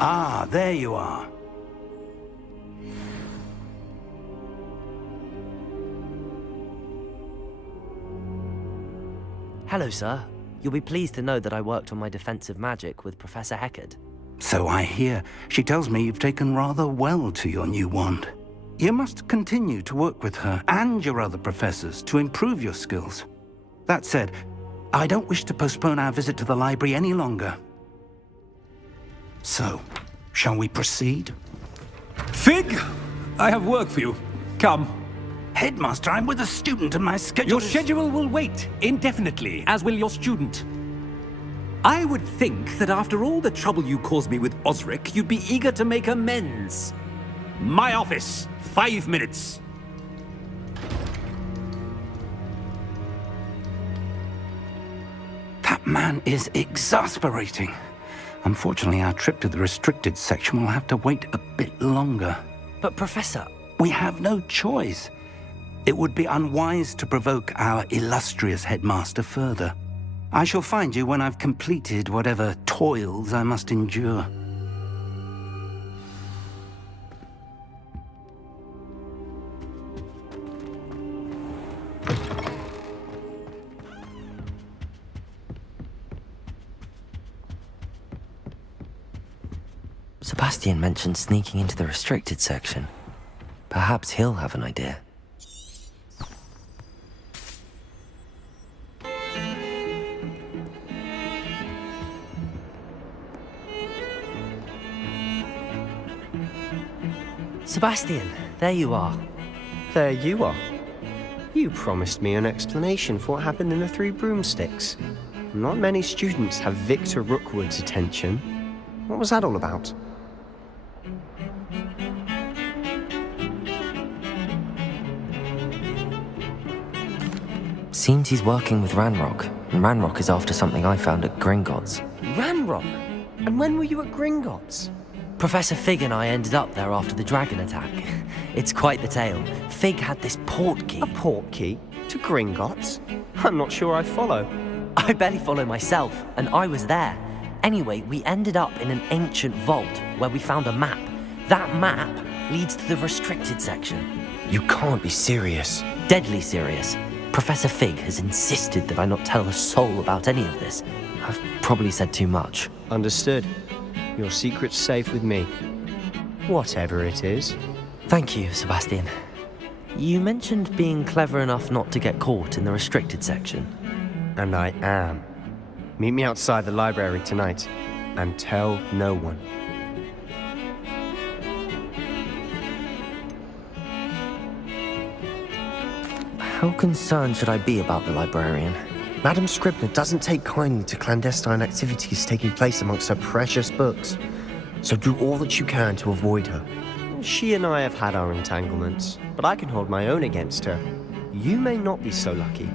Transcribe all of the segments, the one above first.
Ah, there you are. Hello, sir. You'll be pleased to know that I worked on my defensive magic with Professor Heckard. So I hear. She tells me you've taken rather well to your new wand. You must continue to work with her and your other professors to improve your skills. That said, I don't wish to postpone our visit to the library any longer. So, shall we proceed? Fig! I have work for you. Come. Headmaster, I'm with a student and my schedule Your schedule will wait indefinitely, as will your student. I would think that after all the trouble you caused me with Osric, you'd be eager to make amends. My office, 5 minutes. That man is exasperating. Unfortunately, our trip to the restricted section will have to wait a bit longer. But, Professor... We have no choice. It would be unwise to provoke our illustrious headmaster further. I shall find you when I've completed whatever toils I must endure. Sebastian mentioned sneaking into the restricted section. Perhaps he'll have an idea. Sebastian, there you are. There you are. You promised me an explanation for what happened in the Three Broomsticks. Not many students have Victor Rookwood's attention. What was that all about? Seems he's working with Ranrock, and Ranrock is after something I found at Gringotts. Ranrock? And when were you at Gringotts? Professor Fig and I ended up there after the dragon attack. It's quite the tale. Fig had this port key. A port key? To Gringotts? I'm not sure I follow. I barely follow myself, and I was there. Anyway, we ended up in an ancient vault where we found a map. That map leads to the restricted section. You can't be serious. Deadly serious. Professor Fig has insisted that I not tell a soul about any of this. I've probably said too much. Understood. Your secret's safe with me. Whatever it is. Thank you, Sebastian. You mentioned being clever enough not to get caught in the restricted section. And I am. Meet me outside the library tonight, and tell no one. How concerned should I be about the librarian? Madam Scribner doesn't take kindly to clandestine activities taking place amongst her precious books, so do all that you can to avoid her. She and I have had our entanglements, but I can hold my own against her. You may not be so lucky.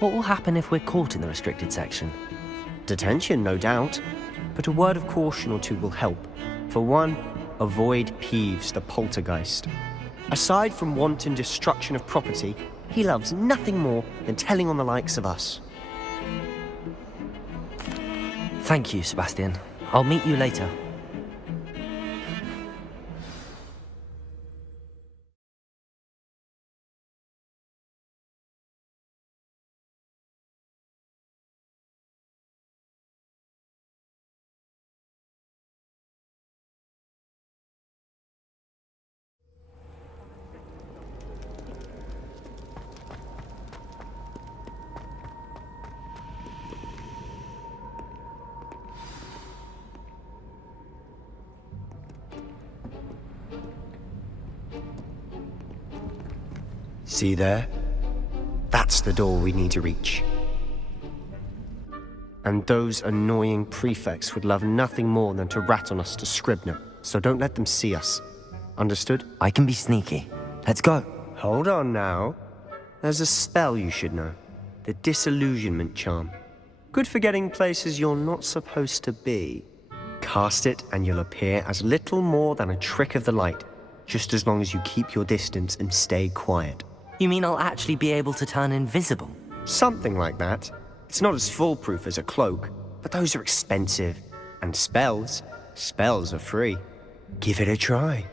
What will happen if we're caught in the restricted section? Detention, no doubt, but a word of caution or two will help. For one, avoid Peeves, the poltergeist. Aside from wanton destruction of property, he loves nothing more than telling on the likes of us. Thank you, Sebastian. I'll meet you later. See there? That's the door we need to reach. And those annoying prefects would love nothing more than to rat on us to Scribner, so don't let them see us. Understood? I can be sneaky. Let's go. Hold on now. There's a spell you should know. The Disillusionment charm. Good for getting places you're not supposed to be. Cast it and you'll appear as little more than a trick of the light, just as long as you keep your distance and stay quiet. You mean I'll actually be able to turn invisible? Something like that. It's not as foolproof as a cloak, but those are expensive. And spells are free. Give it a try.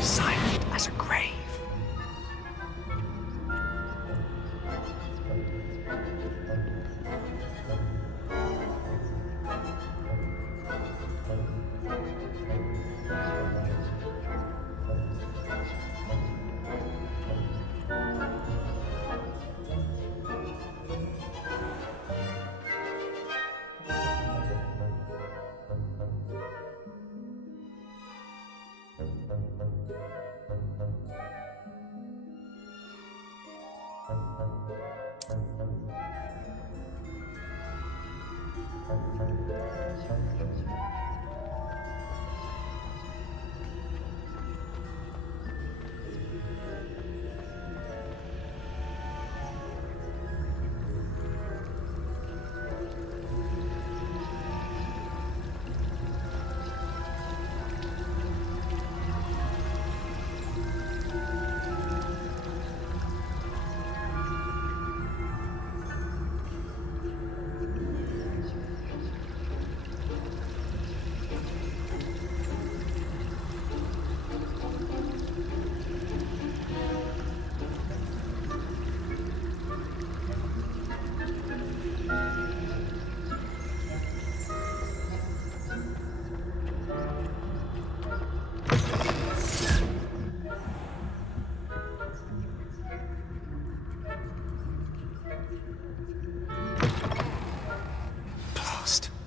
Silent as a grave.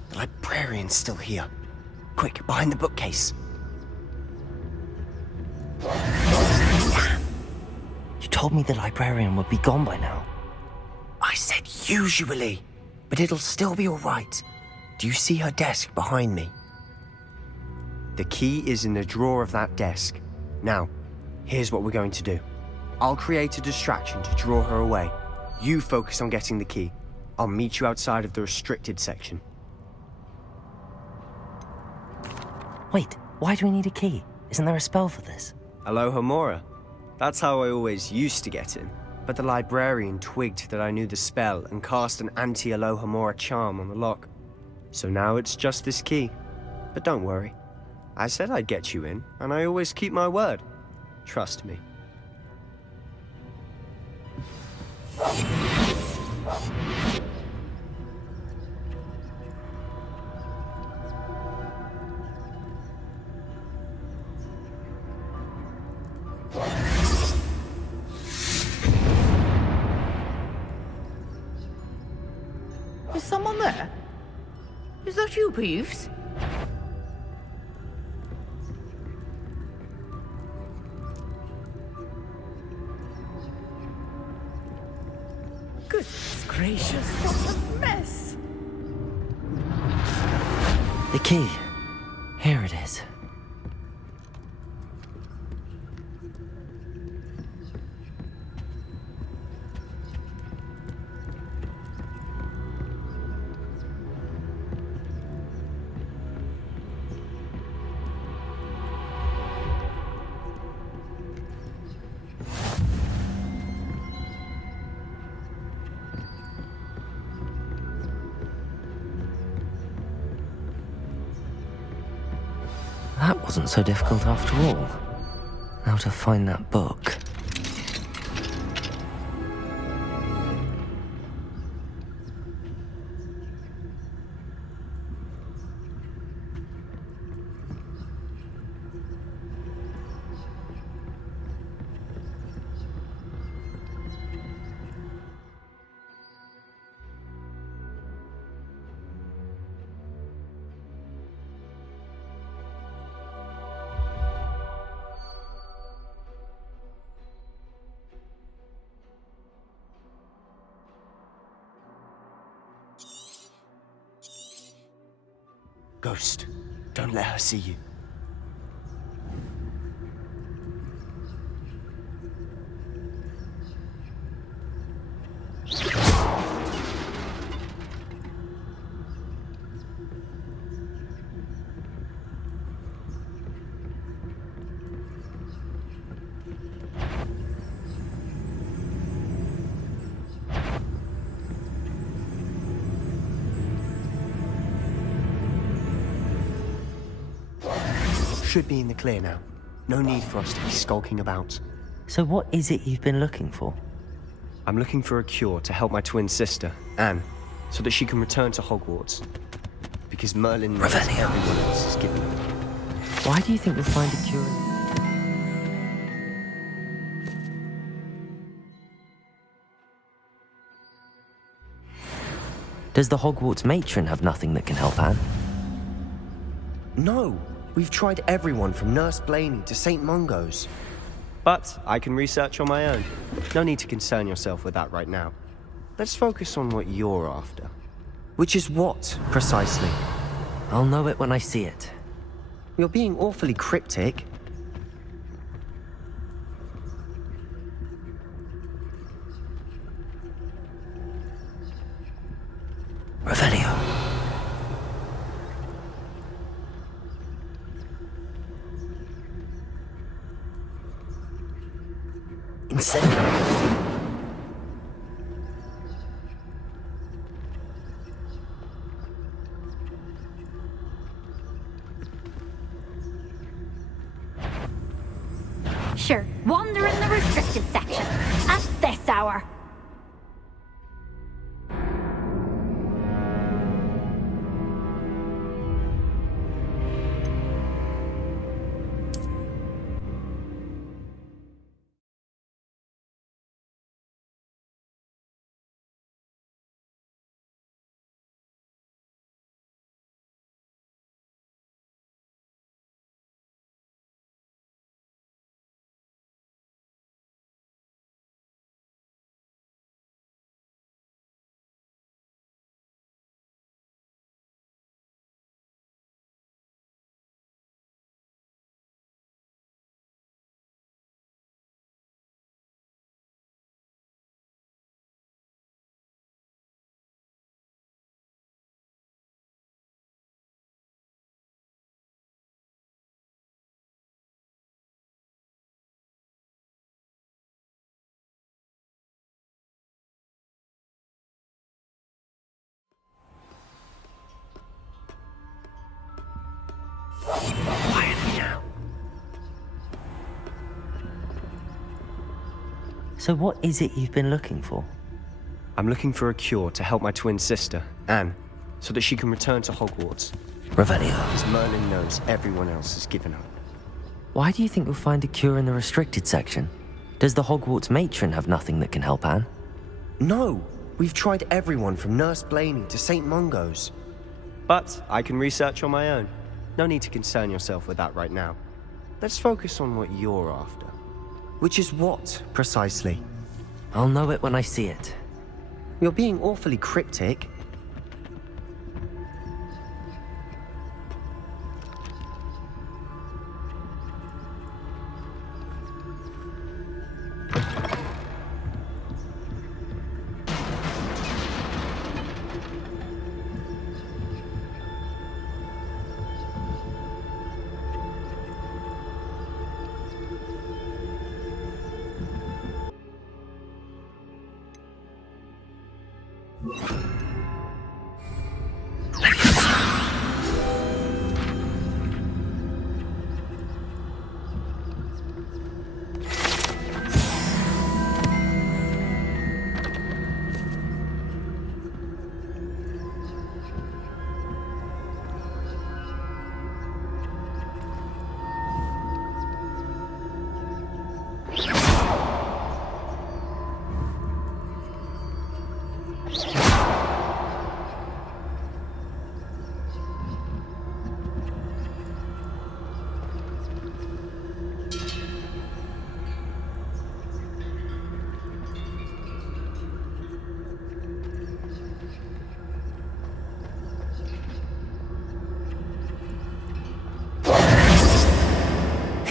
The librarian's still here. Quick, behind the bookcase. You told me the librarian would be gone by now. I said usually, but it'll still be all right. Do you see her desk behind me? The key is in the drawer of that desk. Now, here's what we're going to do. I'll create a distraction to draw her away. You focus on getting the key. I'll meet you outside of the restricted section. Wait, why do we need a key? Isn't there a spell for this? Alohomora. That's how I always used to get in. But the librarian twigged that I knew the spell and cast an anti-Alohomora charm on the lock. So now it's just this key. But don't worry. I said I'd get you in, and I always keep my word. Trust me. Is someone there? Is that you, Peeves? Goodness gracious, what a mess! The key. Here it is. That wasn't so difficult after all. Now to find that book. Ghost, don't let her see you. Should be in the clear now. No need for us to be skulking about. So what is it you've been looking for? I'm looking for a cure to help my twin sister, Anne, so that she can return to Hogwarts. Because Merlin knows Revelio. everyone else is given up. Why do you think you'll find a cure? Does the Hogwarts matron have nothing that can help Anne? No! We've tried everyone from Nurse Blaney to St. Mungo's. But I can research on my own. No need to concern yourself with that right now. Let's focus on what you're after. Which is what, precisely? I'll know it when I see it. You're being awfully cryptic. Revelio. Incendio. Sure, wander in the restricted section at this hour. So what is it you've been looking for? I'm looking for a cure to help my twin sister, Anne, so that she can return to Hogwarts. Revelio. Because Merlin knows everyone else has given up. Why do you think you'll find a cure in the restricted section? Does the Hogwarts matron have nothing that can help Anne? No! We've tried everyone from Nurse Blaney to St. Mungo's. But I can research on my own. No need to concern yourself with that right now. Let's focus on what you're after. Which is what, precisely? I'll know it when I see it. You're being awfully cryptic.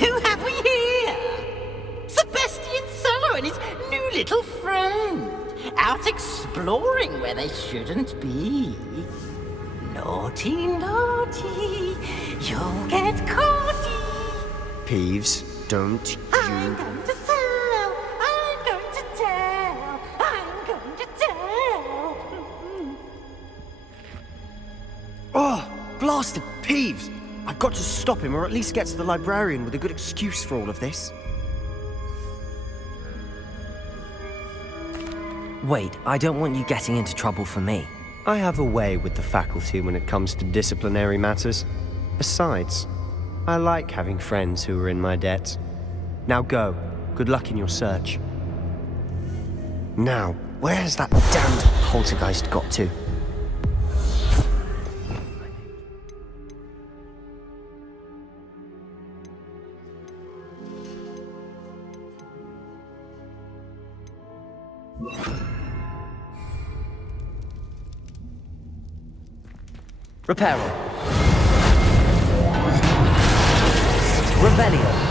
Who have we here? Sebastian Sallow and his new little friend. Out exploring where they shouldn't be. Naughty, naughty. You'll get caughty. Peeves, don't I'm you... going to tell. I'm going to tell. I'm going to tell. Oh, blasted Peeves! I've got to stop him, or at least get to the librarian with a good excuse for all of this. Wait, I don't want you getting into trouble for me. I have a way with the faculty when it comes to disciplinary matters. Besides, I like having friends who are in my debt. Now go. Good luck in your search. Now, where has that damned poltergeist got to? Reparo. Revelio.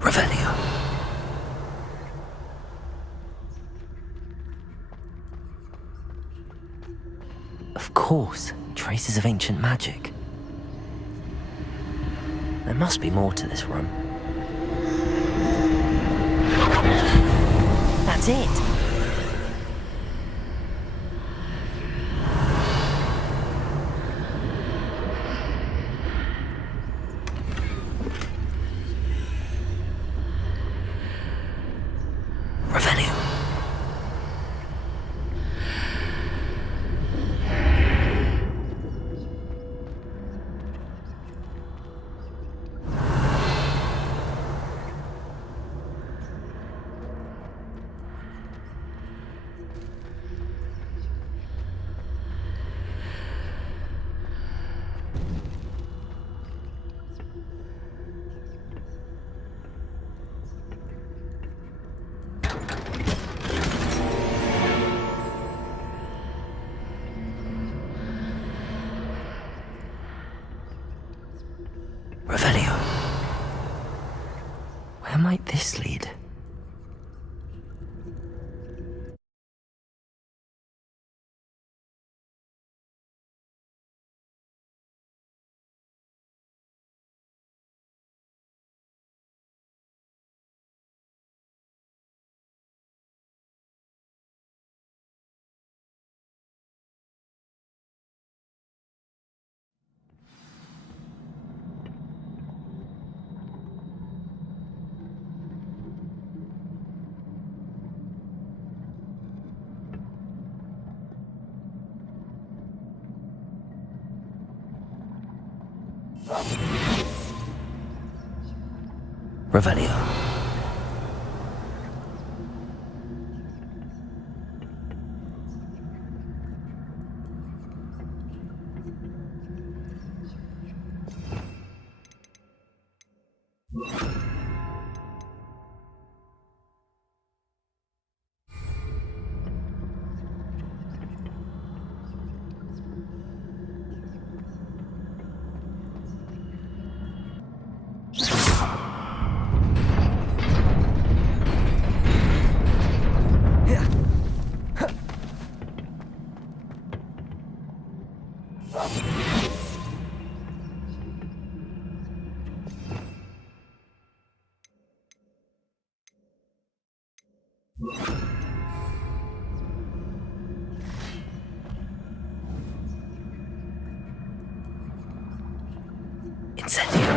Revelio. Of course, traces of ancient magic. There must be more to this room. That's it! Revelio. Revelio. Where might this lead? Revelio. Incendio.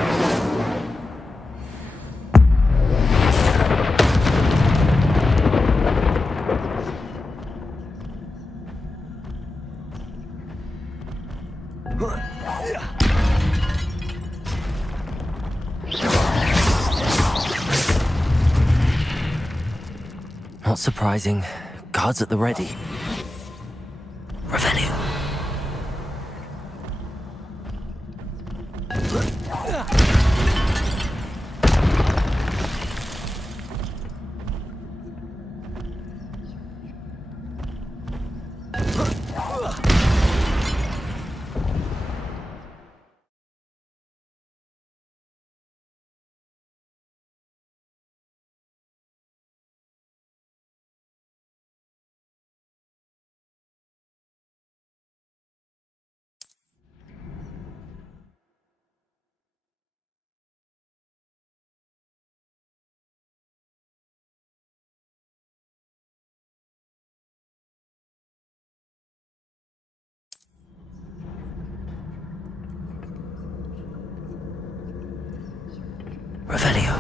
Not surprising. Guards at the ready. Revelio. Revelio.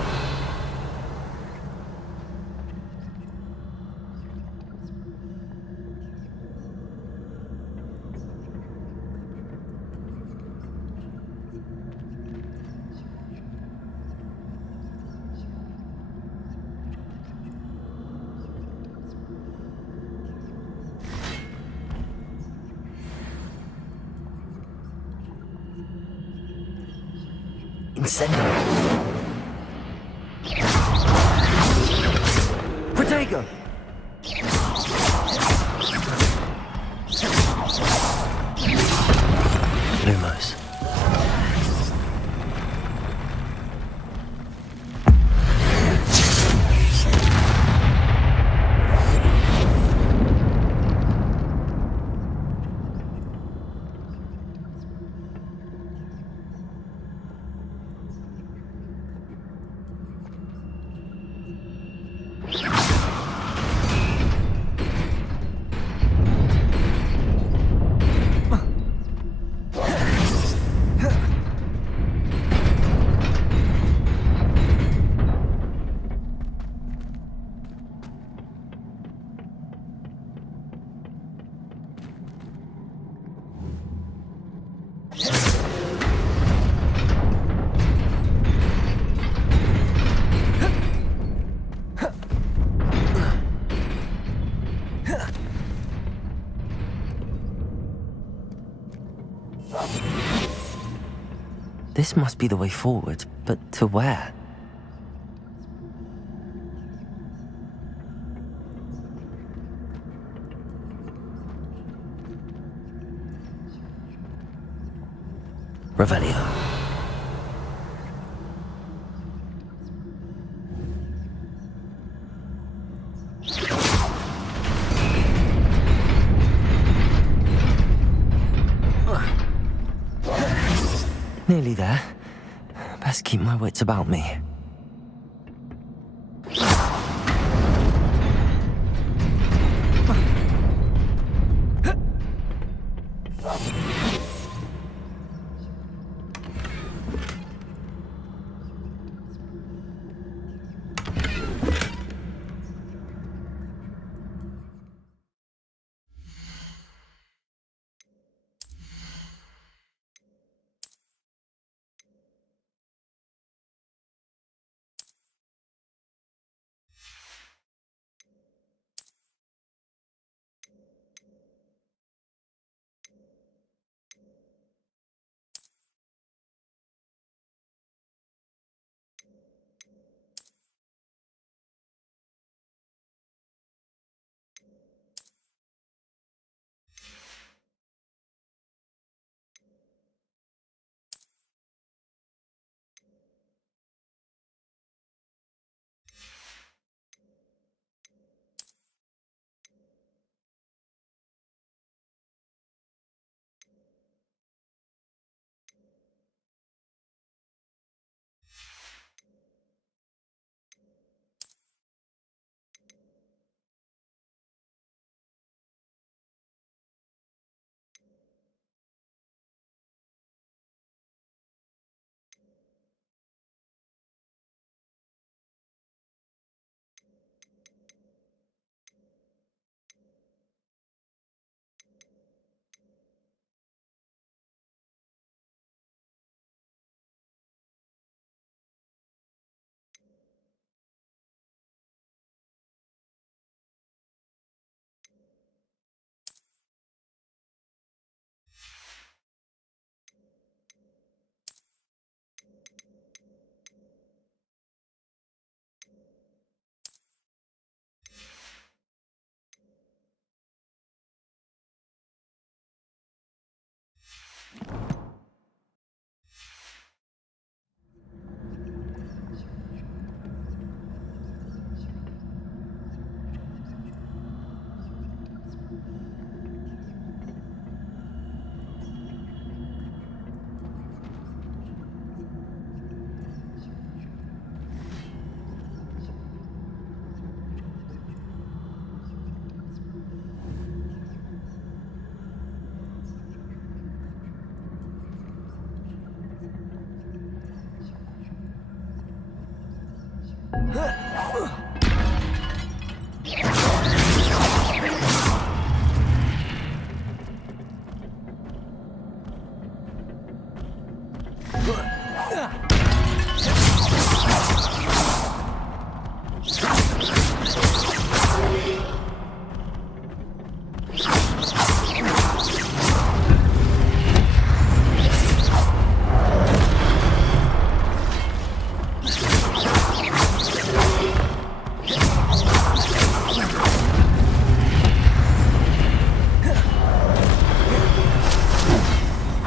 Incendio. Protego! Lumos. This must be the way forward, but to where? Revelio. Nearly there. Best keep my wits about me.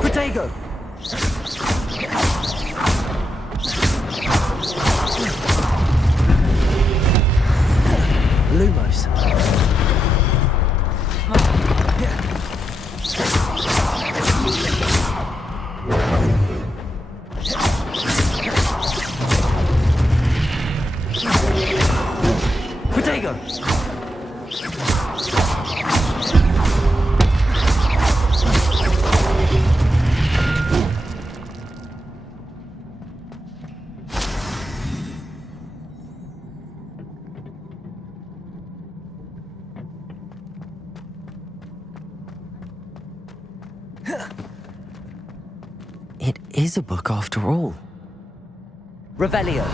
Protego! Lumos. Protego! It is a book after all. Revelio.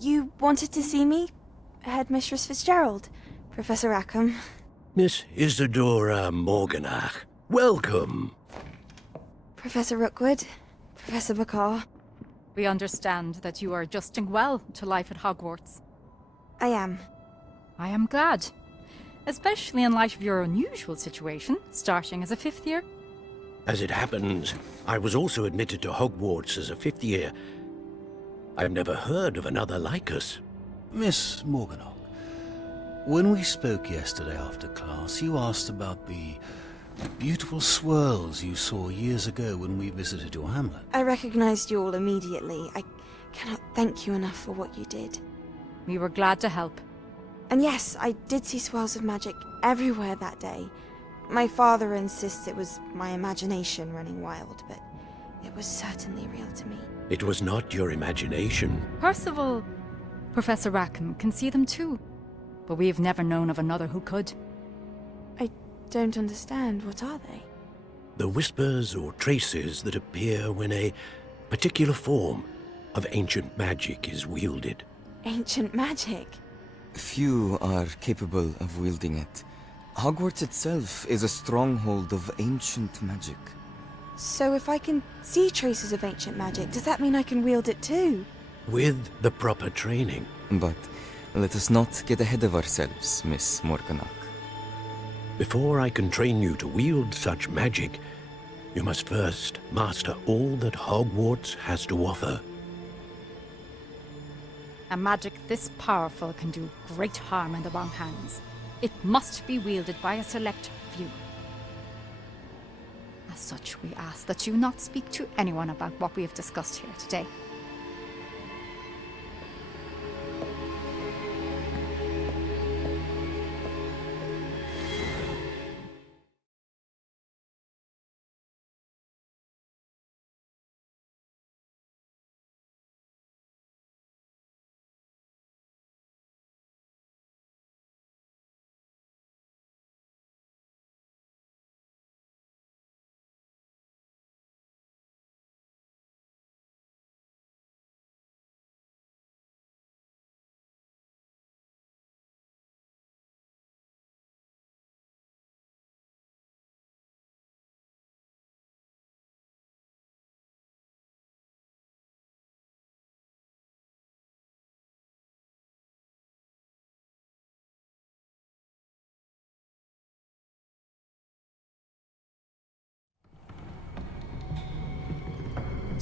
You wanted to see me? Headmistress Fitzgerald, Professor Rackham. Miss Isadora Morganach, welcome. Professor Rookwood, Professor Bakar. We understand that you are adjusting well to life at Hogwarts. I am. I am glad. Especially in light of your unusual situation, starting as a fifth year. As it happens, I was also admitted to Hogwarts as a fifth year. I've never heard of another like us. Miss Morganach, when we spoke yesterday after class, you asked about the beautiful swirls you saw years ago when we visited your hamlet. I recognized you all immediately. I cannot thank you enough for what you did. We were glad to help. And yes, I did see swirls of magic everywhere that day. My father insists it was my imagination running wild, but it was certainly real to me. It was not your imagination. Percival, Professor Rackham can see them too. but we have never known of another who could. I don't understand. What are they? The whispers or traces that appear when a particular form of ancient magic is wielded. Ancient magic? Few are capable of wielding it. Hogwarts itself is a stronghold of ancient magic. So if I can see traces of ancient magic, does that mean I can wield it too? With the proper training. But let us not get ahead of ourselves, Miss Morganach. Before I can train you to wield such magic, you must first master all that Hogwarts has to offer. A magic this powerful can do great harm in the wrong hands. It must be wielded by a select few. As such, we ask that you not speak to anyone about what we have discussed here today.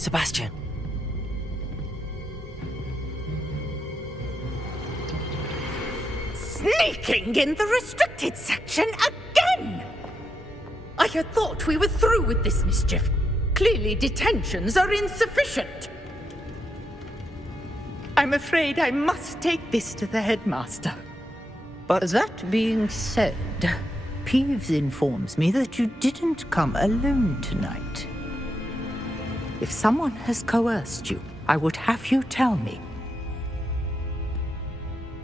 Sebastian. Sneaking in the restricted section again! I had thought we were through with this mischief. Clearly detentions are insufficient. I'm afraid I must take this to the headmaster. But that being said, Peeves informs me that you didn't come alone tonight. If someone has coerced you, I would have you tell me.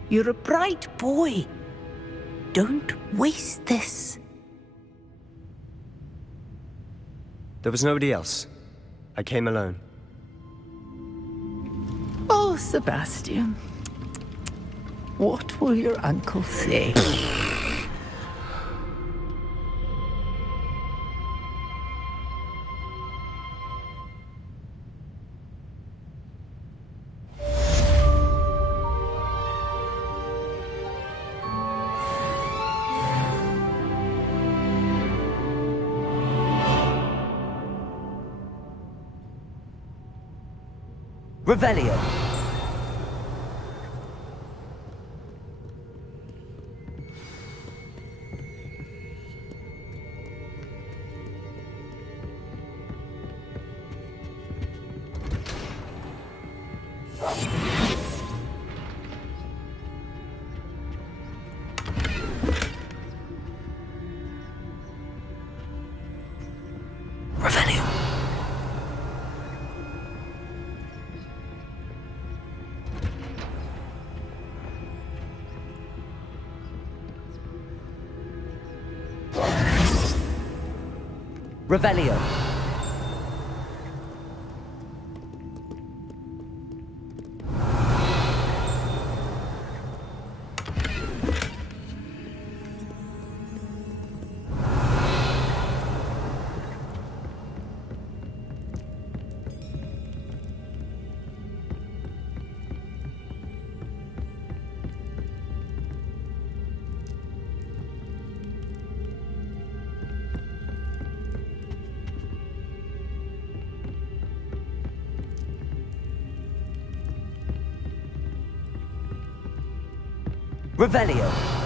You're a bright boy. Don't waste this. there was nobody else. I came alone. Oh, Sebastian. What will your uncle say? Revelio. Revelio. Revelio. Revelio.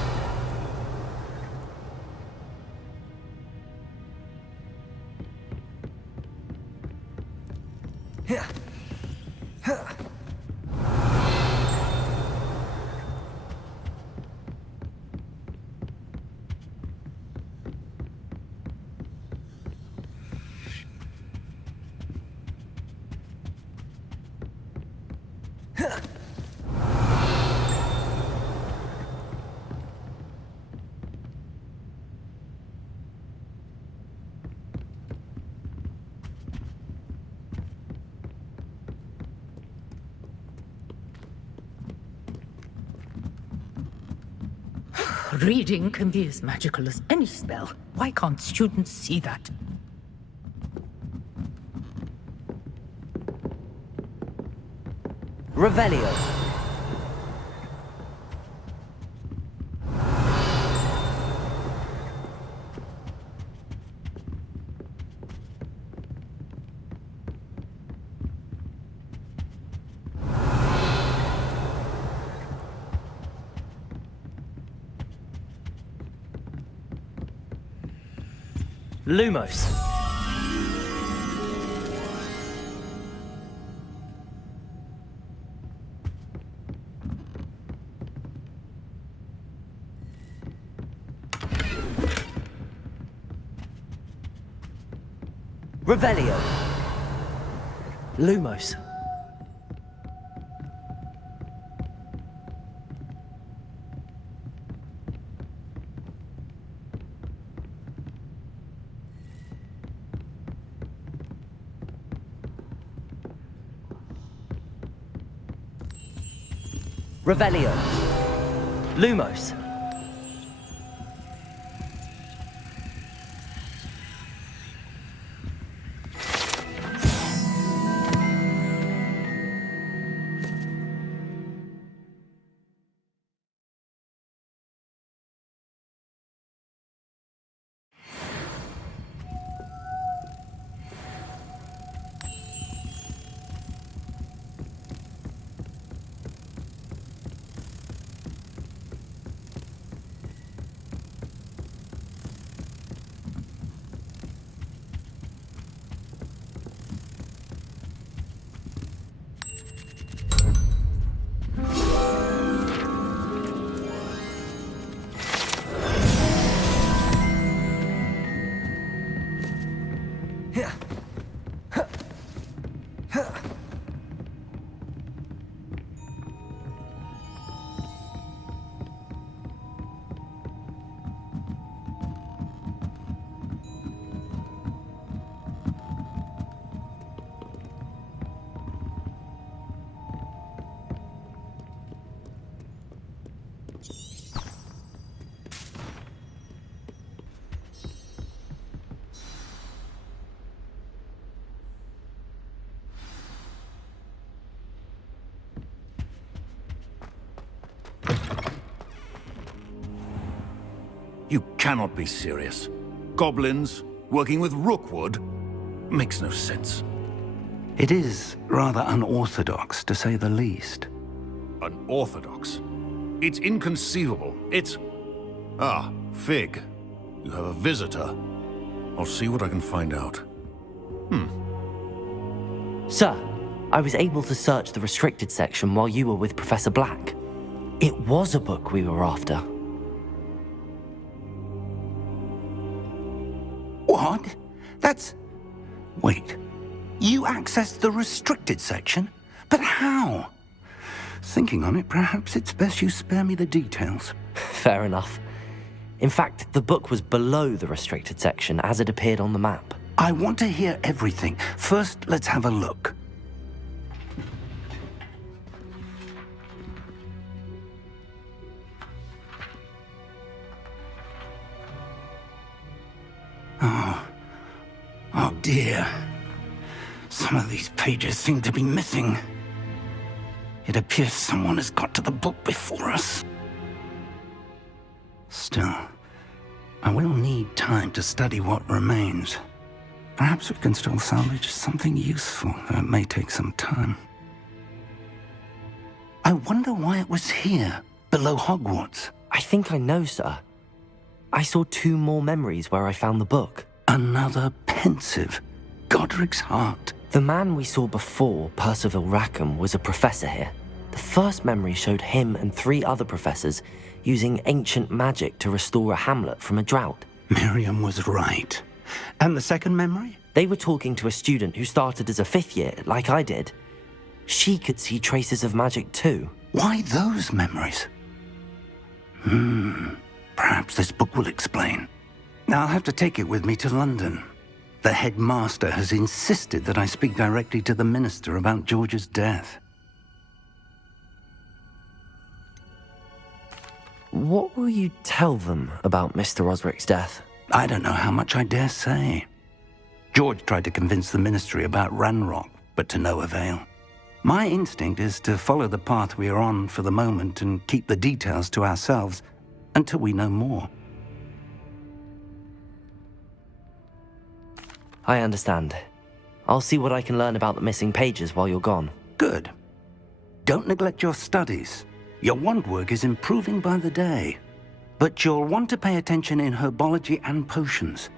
Reading can be as magical as any spell. Why can't students see that? Revelio. Lumos. Revelio. Lumos. Revelio. Lumos. You cannot be serious. Goblins working with Rookwood? Makes no sense. It is rather unorthodox, to say the least. Unorthodox? It's inconceivable. It's... Ah, Fig. You have a visitor. I'll see what I can find out. Sir, I was able to search the restricted section while you were with Professor Black. It was a book we were after. What? That's... Wait. You accessed the restricted section? But how? Thinking on it, perhaps it's best you spare me the details. Fair enough. In fact, the book was below the restricted section as it appeared on the map. I want to hear everything. First, let's have a look. Oh dear. Some of these pages seem to be missing. It appears someone has got to the book before us. Still, I will need time to study what remains. Perhaps we can still salvage something useful, though it may take some time. I wonder why it was here, below Hogwarts. I think I know, sir. I saw 2 more memories where I found the book. Another pensive. Godric's heart. The man we saw before, Percival Rackham, was a professor here. The first memory showed him and 3 other professors using ancient magic to restore a hamlet from a drought. Miriam was right. And the second memory? They were talking to a student who started as a 5th year, like I did. She could see traces of magic too. Why those memories? Perhaps this book will explain. I'll have to take it with me to London. The headmaster has insisted that I speak directly to the minister about George's death. What will you tell them about Mr. Osric's death? I don't know how much I dare say. George tried to convince the Ministry about Ranrock, but to no avail. My instinct is to follow the path we are on for the moment and keep the details to ourselves until we know more. I understand. I'll see what I can learn about the missing pages while you're gone. Good. Don't neglect your studies. Your wand work is improving by the day. But you'll want to pay attention in herbology and potions.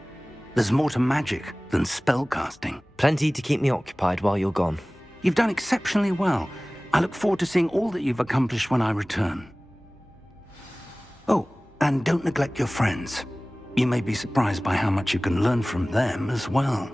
There's more to magic than spellcasting. Plenty to keep me occupied while you're gone. You've done exceptionally well. I look forward to seeing all that you've accomplished when I return. Oh, and don't neglect your friends. You may be surprised by how much you can learn from them as well.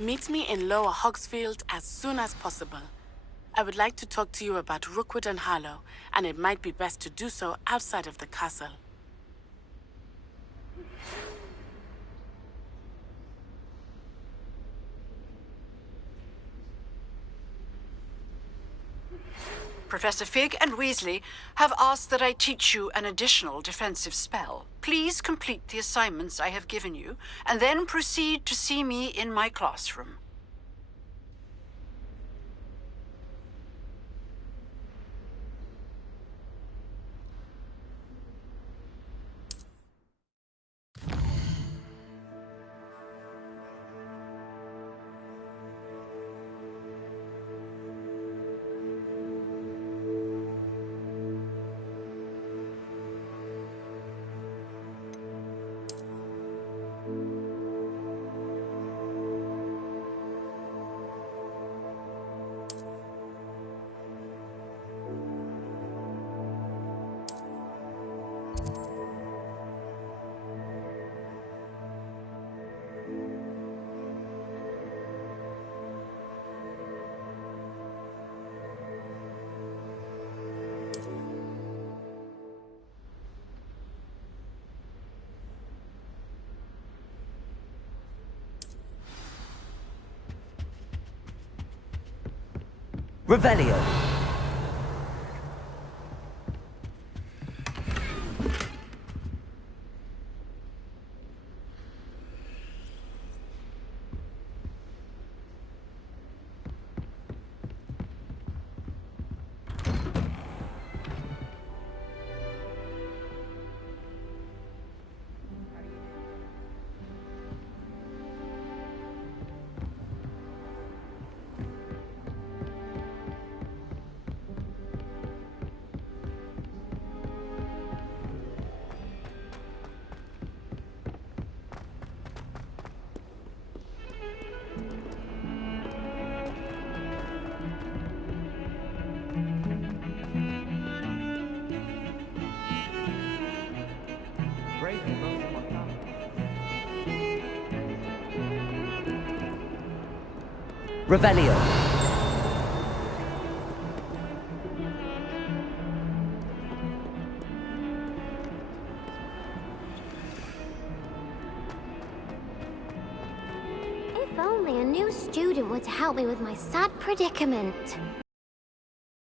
Meet me in Lower Hogsfield as soon as possible. I would like to talk to you about Rookwood and Harlow, and it might be best to do so outside of the castle. Professor Fig and Weasley have asked that I teach you an additional defensive spell. Please complete the assignments I have given you, and then proceed to see me in my classroom. Revelio. Revelio. If only a new student were to help me with my sad predicament.